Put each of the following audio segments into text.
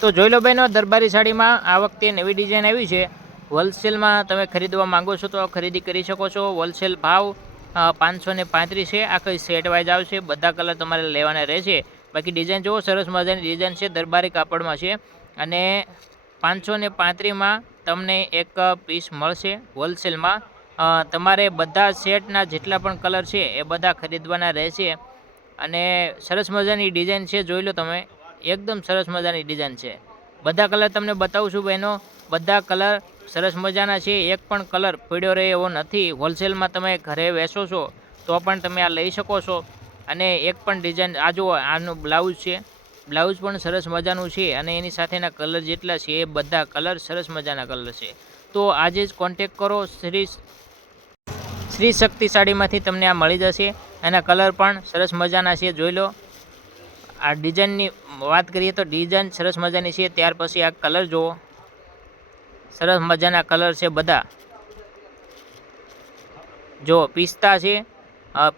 તો જોઈ લો બહેનો, દરબારી સાડીમાં આ વખતે નવી ડિઝાઇન આવી છે. હોલસેલમાં તમે ખરીદવા માંગો છો તો ખરીદી કરી શકો છો. હોલસેલ ભાવ 535 છે. આખી સેટ વાઇઝ આવશે. બધા કલર તમારે લેવાના રહેશે. બાકી ડિઝાઇન જુઓ, સરસ મજાની ડિઝાઇન છે, દરબારી કાપડમાં છે. અને 535માં તમને એક પીસ મળશે હોલસેલમાં. તમારે બધા સેટના જેટલા પણ કલર છે એ બધા ખરીદવાના રહેશે. અને સરસ મજાની ડિઝાઇન છે, જોઈ લો તમે, એકદમ સરસ મજાની ડિઝાઇન છે. બધા કલર તમને બતાવું છું બહેનો, બધા કલર સરસ મજાના છે. એક પણ કલર પડ્યો રહે એવો નથી. હોલસેલમાં તમે ઘરે વેચો છો તો પણ તમે આ લઈ શકો છો. અને એક પણ ડિઝાઇન આ જુઓ, આનું બ્લાઉઝ છે, બ્લાઉઝ પણ સરસ મજાનું છે. અને એની સાથેના કલર જેટલા છે એ બધા કલર સરસ મજાના કલર છે. તો આજે જ કોન્ટેક કરો. શ્રી શક્તિ સાડીમાંથી તમને આ મળી જશે. એના કલર પણ સરસ મજાના છે, જોઈ લો. આ ડિઝાઇનની વાત કરીએ તો ડિઝાઇન સરસ મજાની છે. ત્યાર પછી આ કલર જુઓ, સરસ મજાના કલર છે બધા. જો પિસ્તા છે,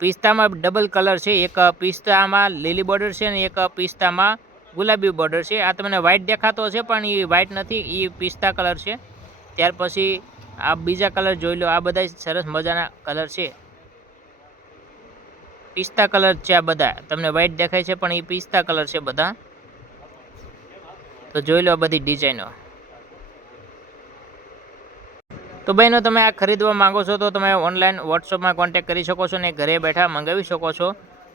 પિસ્તામાં ડબલ કલર છે. એક પિસ્તામાં લીલી બોર્ડર છે અને એક પિસ્તામાં ગુલાબી બોર્ડર છે. આ તમને વ્હાઇટ દેખાતો છે પણ એ વ્હાઇટ નથી, એ પિસ્તા કલર છે. ત્યાર પછી આ બીજા કલર જોઈ લો. આ બધા સરસ મજાના કલર છે, પિસ્તા કલર છે. આ બધા તમને વ્હાઇટ દેખાય છે પણ એ પિસ્તા કલર છે બધા. તો જોઈ લો આ બધી ડિઝાઇનો. તો બહેનો, તમે આ ખરીદવા માંગો છો તો તમે ઓનલાઈન વોટ્સઅપમાં કોન્ટેક કરી શકો છો અને ઘરે બેઠા મંગાવી શકો છો.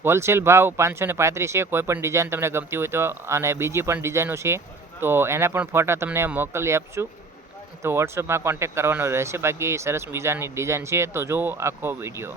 હોલસેલ ભાવ 535 છે. કોઈ પણ ડિઝાઇન તમને ગમતી હોય તો, અને બીજી પણ ડિઝાઇનો છે તો એના પણ ફોટા તમને મોકલી આપશું. તો વોટ્સઅપમાં કોન્ટેક કરવાનો રહેશે. બાકી સરસ મજાની ડિઝાઇન છે, તો જુઓ આખો વિડીયો.